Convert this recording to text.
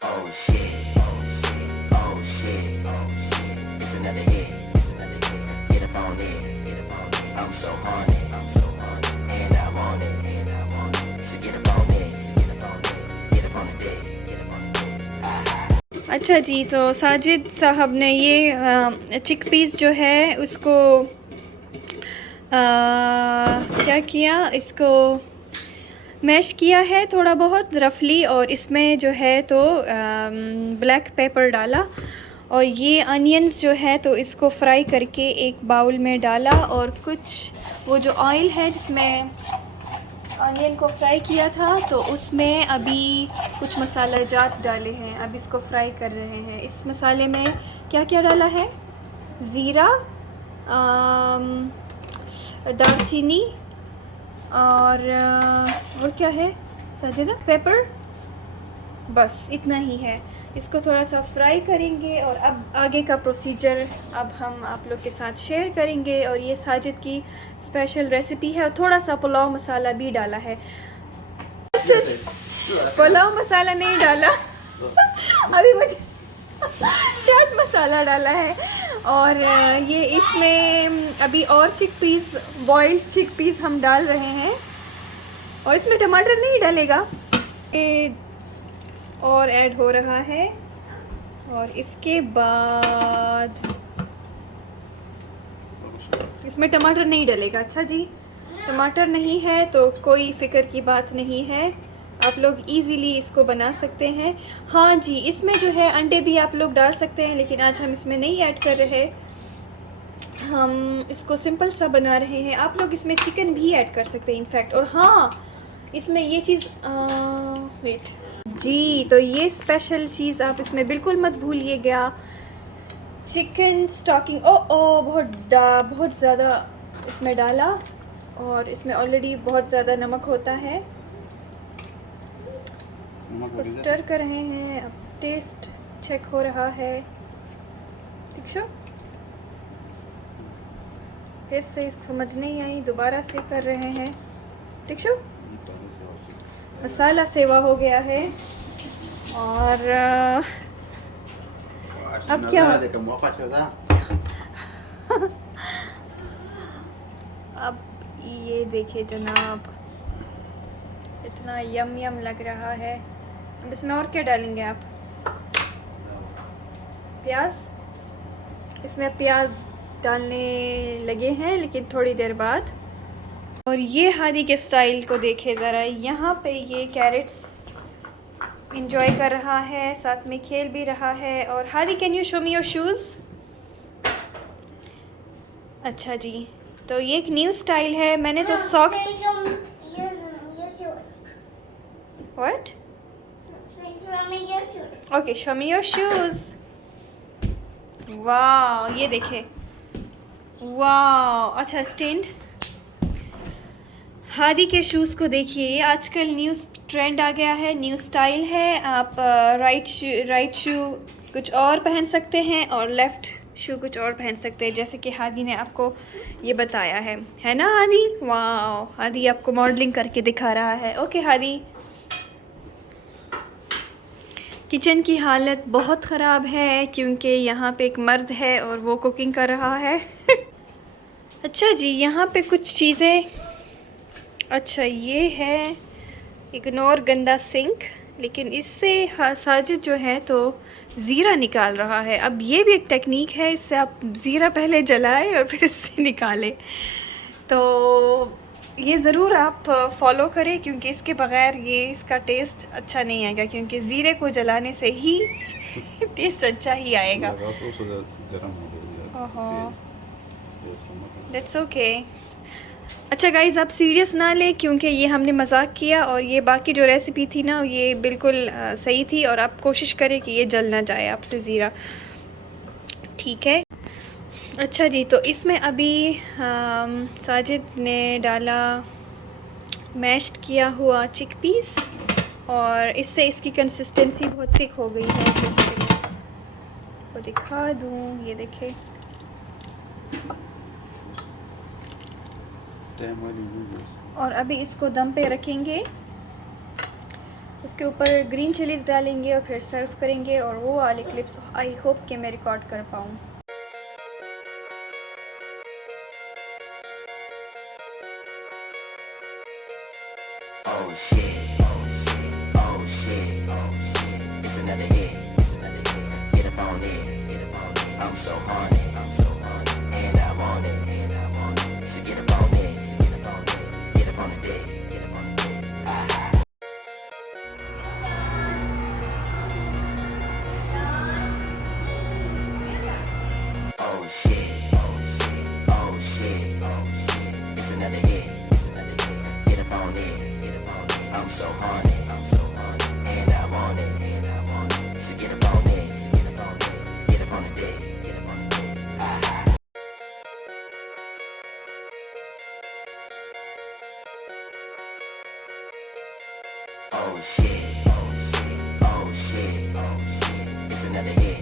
Oh shit, oh shit, oh shit, oh shit. It's another hit, it's another hit. Get up on it, get up on it. I'm so horny, I'm so horny. And I want it, and I want it. So get up on it, so get up on it. Get up on the bed, get up on the bed. Ah. अच्छा जी, तो साजिद साहब ने ये चिक piece जो है उसको क्या किया, इसको मैश किया है थोड़ा बहुत रफली, और इसमें जो है तो ब्लैक पेपर डाला, और ये अनियंस जो है तो इसको फ्राई करके एक बाउल में डाला, और कुछ वो जो ऑयल है जिसमें अनियन को फ्राई किया था तो उसमें अभी कुछ मसाला जात डाले हैं, अब इसको फ्राई कर रहे हैं। इस मसाले में क्या क्या डाला है, ज़ीरा, दालचीनी, और वो क्या है साजिदा, पेपर, बस इतना ही है। इसको थोड़ा सा फ्राई करेंगे, और अब आगे का प्रोसीजर अब हम आप लोग के साथ शेयर करेंगे। और ये साजिद की स्पेशल रेसिपी है, और थोड़ा सा पुलाव मसाला भी डाला है। पुलाव मसाला नहीं डाला अभी मुझे चाट मसाला डाला है। और ये इसमें अभी और चिकपीस, बॉइल्ड चिकपीस हम डाल रहे हैं, और इसमें टमाटर नहीं डालेगा, और ऐड हो रहा है। और इसके बाद इसमें टमाटर नहीं डलेगा। अच्छा जी, टमाटर नहीं है तो कोई फ़िक्र की बात नहीं है, आप लोग इजीली इसको बना सकते हैं। हाँ जी, इसमें जो है अंडे भी आप लोग डाल सकते हैं, लेकिन आज हम इसमें नहीं ऐड कर रहे, हम इसको सिंपल सा बना रहे हैं। आप लोग इसमें चिकन भी ऐड कर सकते हैं इनफैक्ट। और हाँ, इसमें ये चीज़ वेट जी, तो ये स्पेशल चीज़ आप इसमें बिल्कुल मत भूलिएगा, चिकन स्टॉकिंग। ओ बहुत ज़्यादा इसमें डाला, और इसमें ऑलरेडी बहुत ज़्यादा नमक होता है। इसको स्टर कर रहे हैं, अब टेस्ट चेक हो रहा है। ठीक शो, फिर से समझ नहीं आई, दोबारा से कर रहे हैं। ठीक शो, मसाला सेवा हो गया है। और अब क्या अब ये देखिए जनाब, इतना यम यम लग रहा है। अब इसमें और क्या डालेंगे आप, प्याज, इसमें प्याज डालने लगे हैं लेकिन थोड़ी देर बाद। और ये हादी के स्टाइल को देखे ज़रा, यहाँ पे ये कैरेट्स इंजॉय कर रहा है, साथ में खेल भी रहा है। और Hadi, can you show me your shoes. अच्छा जी, तो ये एक न्यू स्टाइल है, मैंने तो socks. What? Okay, show me your shoes. वाह, ये देखे, वाह, अच्छा स्टैंड। हादी के शूज़ को देखिए, ये आजकल न्यू ट्रेंड आ गया है, न्यू स्टाइल है। आप राइट शू कुछ और पहन सकते हैं, और लेफ़्ट शू कुछ और पहन सकते हैं, जैसे कि हादी ने आपको ये बताया है ना हादी। वाह, हादी आपको मॉडलिंग करके दिखा रहा है। ओके हादी, किचन की हालत बहुत ख़राब है क्योंकि यहाँ पे एक मर्द है और वो कुकिंग कर रहा है अच्छा जी, यहाँ पे कुछ चीज़ें, अच्छा ये है इग्नोर गंदा सिंक, लेकिन इससे साजिद जो है तो ज़ीरा निकाल रहा है। अब ये भी एक टेक्निक है, इससे आप ज़ीरा पहले जलाएं और फिर इससे निकालें, तो ये ज़रूर आप फॉलो करें, क्योंकि इसके बग़ैर ये इसका टेस्ट अच्छा नहीं आएगा, क्योंकि ज़ीरे को जलाने से ही टेस्ट अच्छा ही आएगा। That's okay. अच्छा गाइज़, आप सीरियस ना लें, क्योंकि ये हमने मजाक किया, और ये बाकी जो रेसिपी थी ना ये बिल्कुल सही थी, और आप कोशिश करें कि ये जल ना जाए आपसे ज़ीरा, ठीक है। अच्छा जी, तो इसमें अभी साजिद ने डाला मैश्ड किया हुआ चिकपीस, और इससे इसकी कंसिस्टेंसी बहुत थिक हो गई है। जैसे को दिखा दूँ, ये देखें, और अभी इसको दम पे रखेंगे उसके ऊपर ग्रीन चिलीज़ डालेंगे और फिर सर्व करेंगे। और वो वाले क्लिप्स आई होप कि मैं रिकॉर्ड कर पाऊँ। Oh shit, oh shit, it's another hit, get up on it, I'm so horny, and I want it, so get up on it, get up on the dick, ah. Oh shit, oh shit, it's another hit, get up on it, I'm so horny, and I want it, so get up on it, get up on the dick, ah. Oh shit, it's another hit,